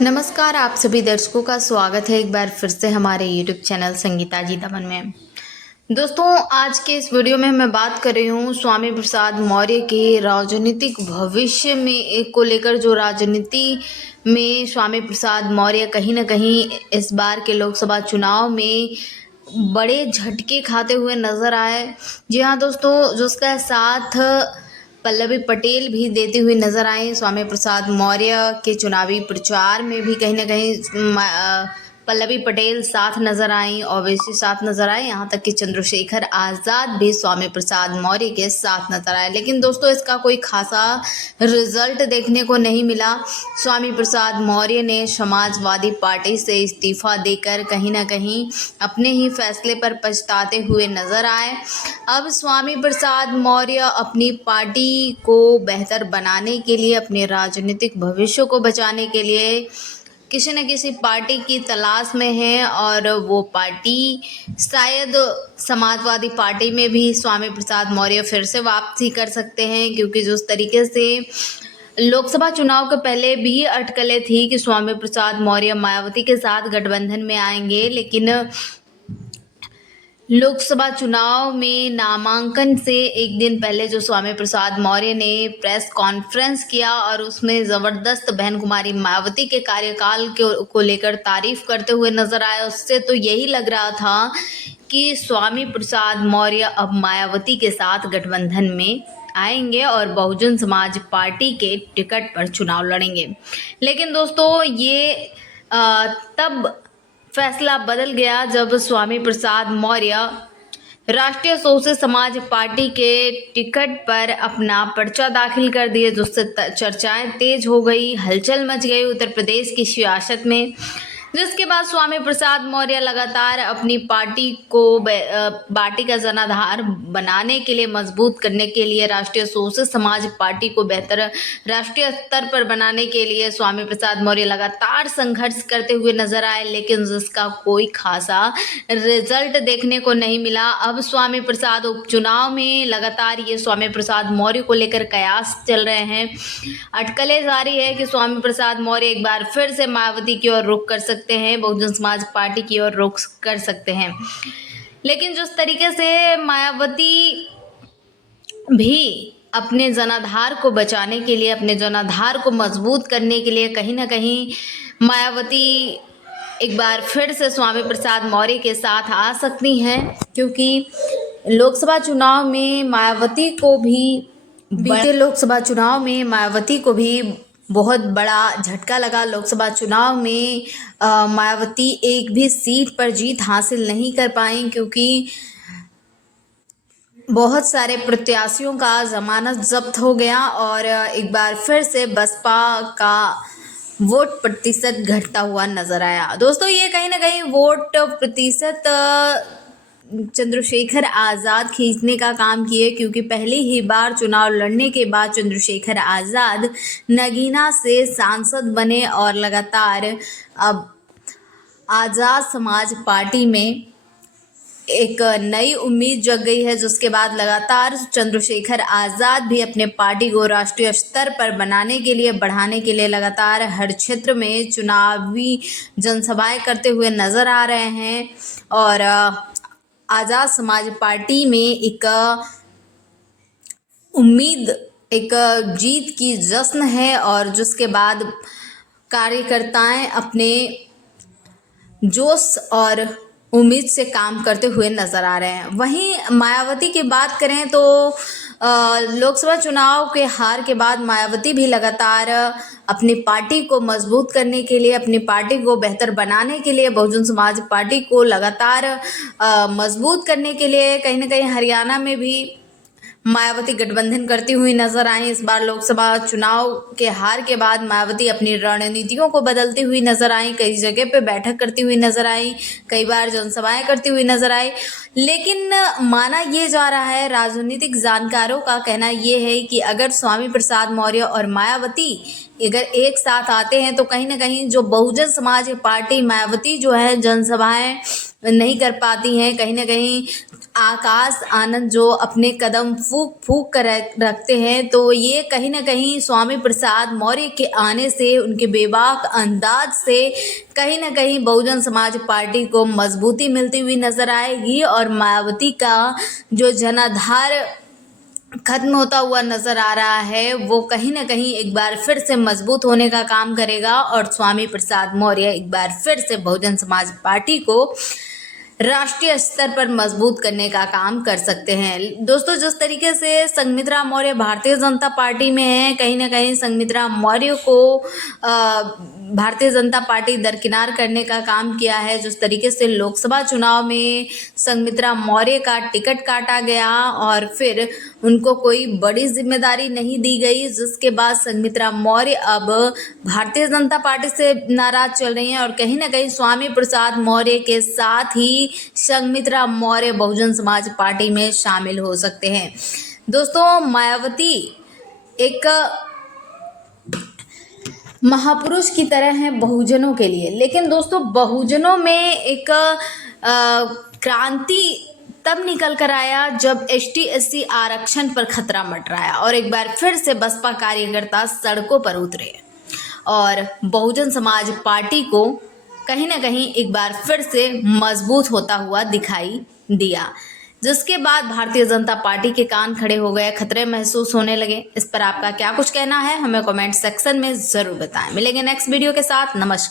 नमस्कार, आप सभी दर्शकों का स्वागत है एक बार फिर से हमारे यूट्यूब चैनल संगीता जी दमन में। दोस्तों, आज के इस वीडियो में मैं बात कर रही हूँ स्वामी प्रसाद मौर्य के राजनीतिक भविष्य में को लेकर। जो राजनीति में स्वामी प्रसाद मौर्य कहीं ना कहीं इस बार के लोकसभा चुनाव में बड़े झटके खाते हुए नजर आए। जी हाँ दोस्तों, जिसका साथ पल्लवी पटेल भी देती हुई नजर आई। स्वामी प्रसाद मौर्य के चुनावी प्रचार में भी कहीं ना कहीं पल्लवी पटेल साथ नजर आई, ओवैसी साथ नजर आए, यहाँ तक कि चंद्रशेखर आज़ाद भी स्वामी प्रसाद मौर्य के साथ नजर आए। लेकिन दोस्तों, इसका कोई खासा रिजल्ट देखने को नहीं मिला। स्वामी प्रसाद मौर्य ने समाजवादी पार्टी से इस्तीफा देकर कहीं ना कहीं अपने ही फैसले पर पछताते हुए नजर आए। अब स्वामी प्रसाद मौर्य अपनी पार्टी को बेहतर बनाने के लिए, अपने राजनीतिक भविष्य को बचाने के लिए किसी न किसी पार्टी की तलाश में है, और वो पार्टी शायद समाजवादी पार्टी में भी स्वामी प्रसाद मौर्य फिर से वापसी कर सकते हैं। क्योंकि जिस तरीके से लोकसभा चुनाव के पहले भी अटकलें थी कि स्वामी प्रसाद मौर्य मायावती के साथ गठबंधन में आएंगे, लेकिन लोकसभा चुनाव में नामांकन से एक दिन पहले जो स्वामी प्रसाद मौर्य ने प्रेस कॉन्फ्रेंस किया और उसमें ज़बरदस्त बहन कुमारी मायावती के कार्यकाल को लेकर तारीफ करते हुए नजर आए। उससे तो यही लग रहा था कि स्वामी प्रसाद मौर्य अब मायावती के साथ गठबंधन में आएंगे और बहुजन समाज पार्टी के टिकट पर चुनाव लड़ेंगे। लेकिन दोस्तों, ये तब फैसला बदल गया जब स्वामी प्रसाद मौर्य राष्ट्रीय सोशलिस्ट समाज पार्टी के टिकट पर अपना पर्चा दाखिल कर दिए, जिससे चर्चाएं तेज हो गई, हलचल मच गई उत्तर प्रदेश की सियासत में। जिसके बाद स्वामी प्रसाद मौर्य लगातार अपनी पार्टी को पार्टी का जनाधार बनाने के लिए, मजबूत करने के लिए, राष्ट्रीय सोशलिस्ट समाज पार्टी को बेहतर राष्ट्रीय स्तर पर बनाने के लिए स्वामी प्रसाद मौर्य लगातार संघर्ष करते हुए नजर आए, लेकिन जिसका कोई खासा रिजल्ट देखने को नहीं मिला। अब स्वामी प्रसाद उपचुनाव में लगातार ये स्वामी प्रसाद मौर्य को लेकर कयास चल रहे हैं, अटकलें जारी है कि स्वामी प्रसाद मौर्य एक बार फिर से मायावती की ओर रुख कर सकते हैं, बहुजन समाज पार्टी की ओर रुख कर सकते हैं। लेकिन जिस तरीके से मायावती भी अपने जनाधार को बचाने के लिए, अपने जनाधार को मजबूत करने के लिए कहीं ना कहीं मायावती एक बार फिर से स्वामी प्रसाद मौर्य के साथ आ सकती हैं, क्योंकि लोकसभा चुनाव में मायावती को भी बीते लोकसभा चुनाव में मायावती को भी बहुत बड़ा झटका लगा। लोकसभा चुनाव में मायावती एक भी सीट पर जीत हासिल नहीं कर पाई, क्योंकि बहुत सारे प्रत्याशियों का जमानत जब्त हो गया और एक बार फिर से बसपा का वोट प्रतिशत घटता हुआ नजर आया। दोस्तों, ये कहीं ना कहीं वोट प्रतिशत चंद्रशेखर आज़ाद खींचने का काम किए, क्योंकि पहली ही बार चुनाव लड़ने के बाद चंद्रशेखर आज़ाद नगीना से सांसद बने और लगातार अब आज़ाद समाज पार्टी में एक नई उम्मीद जग गई है, जिसके बाद लगातार चंद्रशेखर आज़ाद भी अपने पार्टी को राष्ट्रीय स्तर पर बनाने के लिए, बढ़ाने के लिए लगातार हर क्षेत्र में चुनावी जनसभाएं करते हुए नजर आ रहे हैं। और आज़ाद समाज पार्टी में एक उम्मीद, एक जीत की जश्न है, और जिसके बाद कार्यकर्ताएं अपने जोश और उम्मीद से काम करते हुए नजर आ रहे हैं। वहीं मायावती की बात करें तो लोकसभा चुनाव के हार के बाद मायावती भी लगातार अपनी पार्टी को मजबूत करने के लिए, अपनी पार्टी को बेहतर बनाने के लिए, बहुजन समाज पार्टी को लगातार मजबूत करने के लिए कहीं ना कहीं हरियाणा में भी मायावती गठबंधन करती हुई नजर आई। इस बार लोकसभा चुनाव के हार के बाद मायावती अपनी रणनीतियों को बदलती हुई नजर आई, कई जगह पे बैठक करती हुई नजर आई, कई बार जनसभाएं करती हुई नजर आई। लेकिन माना ये जा रहा है, राजनीतिक जानकारों का कहना ये है कि अगर स्वामी प्रसाद मौर्य और मायावती अगर एक साथ आते हैं तो कहीं ना कहीं जो बहुजन समाज पार्टी मायावती जो है जनसभाएं नहीं कर पाती हैं। कहीं ना कहीं आकाश आनंद जो अपने कदम फूंक फूंक कर रखते हैं, तो ये कहीं ना कहीं स्वामी प्रसाद मौर्य के आने से, उनके बेबाक अंदाज से कहीं ना कहीं बहुजन समाज पार्टी को मजबूती मिलती हुई नजर आएगी और मायावती का जो जनाधार खत्म होता हुआ नजर आ रहा है, वो कहीं ना कहीं एक बार फिर से मजबूत होने का काम करेगा और स्वामी प्रसाद मौर्य एक बार फिर से बहुजन समाज पार्टी को राष्ट्रीय स्तर पर मजबूत करने का काम कर सकते हैं। दोस्तों, जिस तरीके से संघमित्रा मौर्य भारतीय जनता पार्टी में है, कहीं ना कहीं संघमित्रा मौर्य को भारतीय जनता पार्टी दरकिनार करने का काम किया है। जिस तरीके से लोकसभा चुनाव में संघमित्रा मौर्य का टिकट काटा गया और फिर उनको कोई बड़ी जिम्मेदारी नहीं दी गई, जिसके बाद संघमित्रा मौर्य अब भारतीय जनता पार्टी से नाराज चल रही हैं और कहीं ना कहीं स्वामी प्रसाद मौर्य के साथ ही संघमित्रा मौर्य बहुजन समाज पार्टी में शामिल हो सकते हैं। दोस्तों, मायावती एक महापुरुष की तरह है बहुजनों के लिए, लेकिन दोस्तों बहुजनों में एक क्रांति तब निकल कर आया जब ST/SC आरक्षण पर खतरा मंडराया और एक बार फिर से बसपा कार्यकर्ता सड़कों पर उतरे और बहुजन समाज पार्टी को कहीं ना कहीं एक बार फिर से मजबूत होता हुआ दिखाई दिया, जिसके बाद भारतीय जनता पार्टी के कान खड़े हो गए, खतरे महसूस होने लगे। इस पर आपका क्या कुछ कहना है, हमें कमेंट सेक्शन में ज़रूर बताएं। मिलेंगे नेक्स्ट वीडियो के साथ। नमस्कार।